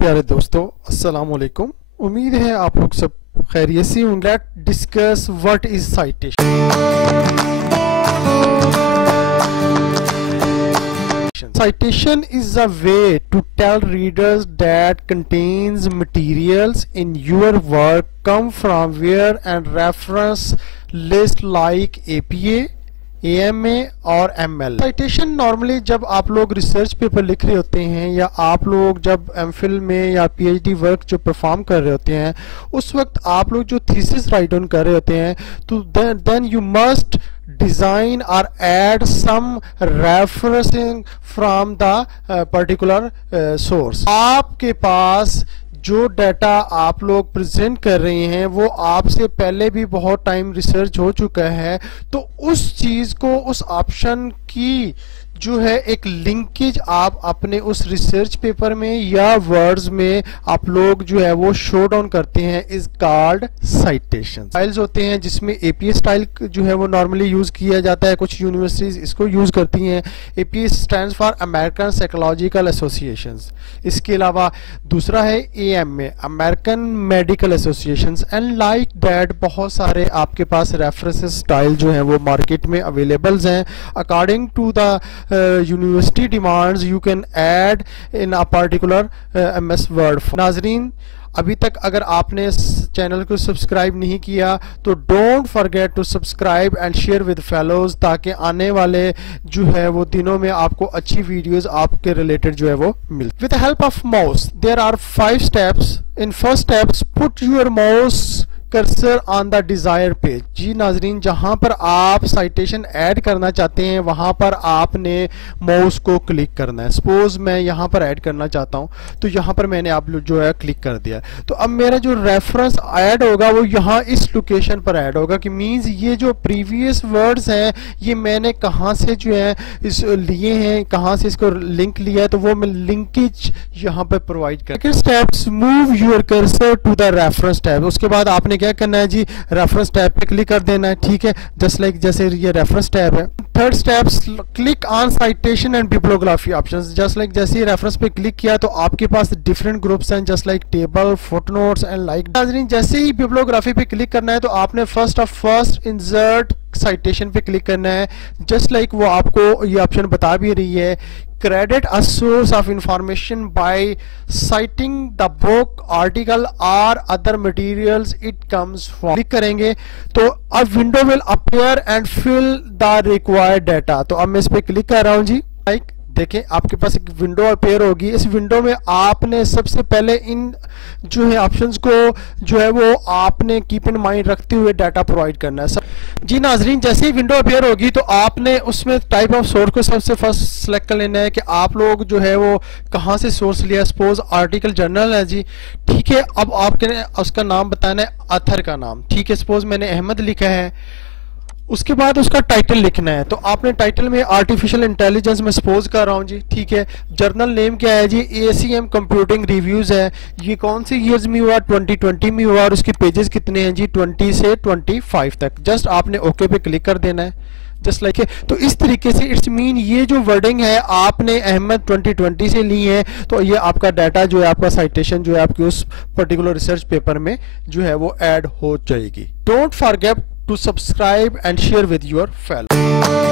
प्यारे दोस्तों, अस्सलाम वालेकुम। उम्मीद है आप लोग सब खैरियत से होंगे। Let discuss what is citation. Citation is a way to tell readers that contains materials in your work come from where and reference list like APA, AMA और ML। साइटेशन नॉर्मली जब आप लोग रिसर्च पेपर लिख रहे होते हैं या आप लोग जब एमफिल में या पीएचडी वर्क जो परफॉर्म कर रहे होते हैं, उस वक्त आप लोग जो थीसिस राइट डाउन कर रहे होते हैं, तो then you must design or add some referencing from the particular source। आपके पास जो डाटा आप लोग प्रेजेंट कर रहे हैं वो आपसे पहले भी बहुत टाइम रिसर्च हो चुका है, तो उस चीज़ को, उस ऑप्शन की जो है एक लिंकेज आप अपने उस रिसर्च पेपर में या वर्ड्स में आप लोग जो है वो शो डाउन करते हैं, इज कॉल्ड साइटेशन। स्टाइल्स होते हैं जिसमें एपीए स्टाइल जो है वो नॉर्मली यूज़ किया जाता है, कुछ यूनिवर्सिटीज़ इसको यूज़ करती हैं। APA stands for American psychological associations. इसके अलावा दूसरा है AMA, American medical associations, and like that बहुत सारे आपके पास रेफरेंस स्टाइल जो हैं वो मार्केट में अवेलेबल्स हैं। According to the university demands you can add in a particular MS Word. नाजरीन, अभी तक अगर आपने इस चैनल को सब्सक्राइब नहीं किया तो don't forget to subscribe and share with fellows, ताकि आने वाले जो है वो दिनों में आपको अच्छी वीडियोस आपके रिलेटेड जो है वो मिल। With the help of mouse there are 5 steps. In first steps put your mouse cursor on the desire page. जी नाजरीन, जहां पर आप साइटेशन ऐड करना चाहते हैं वहां पर आपने माउस को क्लिक करना है। सपोज मैं यहां पर ऐड करना चाहता हूं, तो यहां पर मैंने आप जो है क्लिक कर दिया, तो अब मेरा जो रेफरेंस ऐड होगा वो यहां इस लोकेशन पर ऐड होगा, कि मींस ये जो प्रीवियस वर्ड्स हैं ये मैंने कहां से जो है इस लिए हैं, कहां से इसको लिंक लिया है, तो वो मैं लिंकेज यहां पर प्रोवाइड कर। Second steps, move your cursor to the reference tab. उसके बाद आपने क्या करना है जी, रेफरेंस टैब पे क्लिक कर देना है, ठीक है, जस्ट लाइक जैसे ये रेफरेंस टैब है। Third steps, click on citation and bibliography options. Just like जैसे ही रेफरेंस पे क्लिक किया तो आपके पास डिफरेंट ग्रुप्स हैं, just like table, footnotes and like. जैसे ही बिब्लियोग्राफी पे क्लिक करना है तो आपने फर्स्ट इंसर्ट साइटेशन पे क्लिक करना है, जस्ट लाइक वो आपको ये ऑप्शन बता भी रही है, credit a source of information by citing the book, article or other materials it comes from। Click करेंगे तो अब window will appear and fill the required data. तो अब मैं इस पे क्लिक कर रहा हूँ जी। लाइक देखें, आपके पास एक विंडो अपीयर होगी। इस विंडो में आपने सबसे पहले इन जो है ऑप्शंस को जो है वो आपने कीप इन माइंड रखते हुए डाटा प्रोवाइड करना है। जी नाजरीन, जैसे ही विंडो अपीयर होगी तो आपने उसमें टाइप ऑफ सोर्स को सबसे फर्स्ट सेलेक्ट कर लेना है कि आप लोग जो है वो कहाँ से सोर्स लिया। सपोज आर्टिकल जर्नल है जी, ठीक है। अब आपने उसका नाम बताना है, ऑथर का नाम, ठीक है। सपोज मैंने अहमद लिखा है, उसके बाद उसका टाइटल लिखना है, तो आपने टाइटल में आर्टिफिशियल इंटेलिजेंस में सपोज कर रहा हूँ जी, ठीक है। जर्नल नेम क्या है जी, ACM कंप्यूटिंग रिव्यूज़ है। ये कौन से ईयर्स में हुआ, 2020 में हुआ, और उसके पेजेस कितने हैं जी, 20 से 25 तक। जस्ट आपने ओके पे क्लिक कर देना है, जस्ट लाइक तो इस तरीके से इट्स मीन ये जो वर्डिंग है आपने अहमद 2020 से ली है, तो ये आपका डाटा जो है, आपका साइटेशन जो है आपके उस पर्टिकुलर रिसर्च पेपर में जो है वो ऐड हो जाएगी। Don't forget to subscribe and share with your fellows।